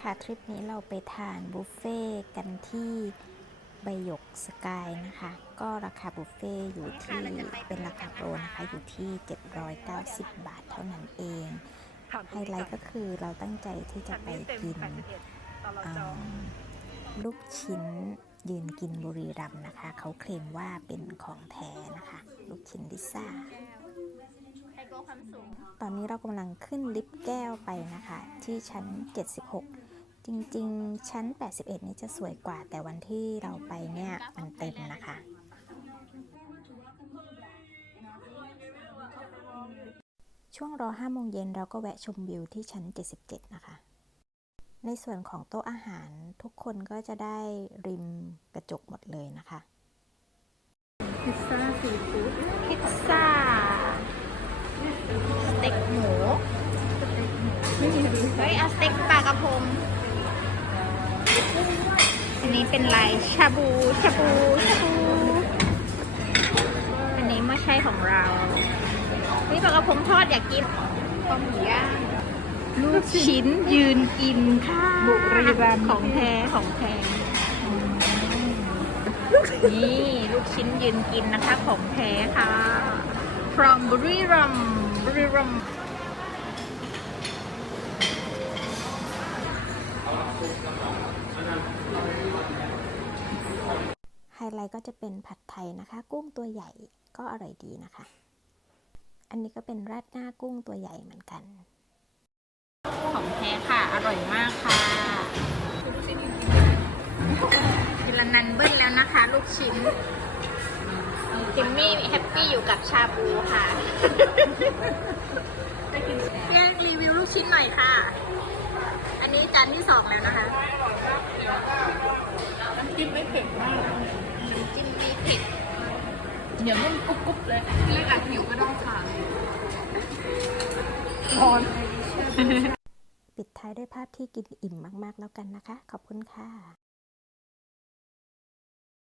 ค่ะทริปนี้เราไปทานบุฟเฟ่ต์กันที่ใบหยกสกายนะคะ ก็ราคาบุฟเฟ่ต์อยู่ที่เป็นราคาโปรนะคะอยู่ที่ 790 บาทเท่านั้นเอง ไฮไลท์ก็คือเราตั้งใจที่จะไปกินลูกชิ้นยืนกินบุรีรัมนะคะ เขาเคลมว่าเป็นของแท้นะคะ ลูกชิ้นลิซ่า ตอนนี้เรากำลังขึ้นลิฟต์แก้วไปนะคะ ที่ชั้น 76 จริงๆ ชั้น 81 นี้จะสวยกว่า แต่วันที่เราไปเนี่ยมันเต็มนะคะ ช่วงรอ5โมงเย็นเราก็แวะชมวิวที่ชั้น 77 นะคะ ในส่วนของโต๊ะอาหารทุกคนก็จะได้ริมกระจกหมดเลยนะคะ พิซซ่าซีฟู้ดพิซซ่า สเต็กหมูไม่มีอะไรเฮ้ยเอาสเต็กปลากระพงอันนี้เป็นลายชาบูชาบูชาบู อันนี้ไม่ใช่ของเรา นี่ปลากระพงทอดอยากกินข้าวหมูย่างลูกชิ้นยืนกินค่ะบุรีรัมย์ของแท้ของแท้นี่ ลูกชิ้นยืนกินนะคะของแท้ค่ะ from บุรีรัมย์บุ รีรัมย์ไฮไลท์ก็จะเป็นผัดไทยนะคะ กุ้งตัวใหญ่ก็อร่อยดีนะคะ อันนี้ก็เป็นราดหน้ากุ้งตัวใหญ่เหมือนกันของแท้ค่ะ อร่อยมากค่ะกินละนันเบิ้ลแล้วนะคะ ลูกชิ้น จิมมี่แฮปปี้อยู่กับชาบูค่ะเรียกรีวิวลูกชิ้นหน่อยค่ะ อันนี้จานที่สองแล้วนะคะน้ำจิ้มไม่เผ็ดมากน้ำจิ้มไม่เผ็ดเหนียวนุ่มกรุบกรุบเลยนี่แบบหิวก็ต้องทานร้อนปิดท้ายด้วยภาพที่กินอิ่มมากๆแล้วกันนะคะ ขอบคุณค่ะ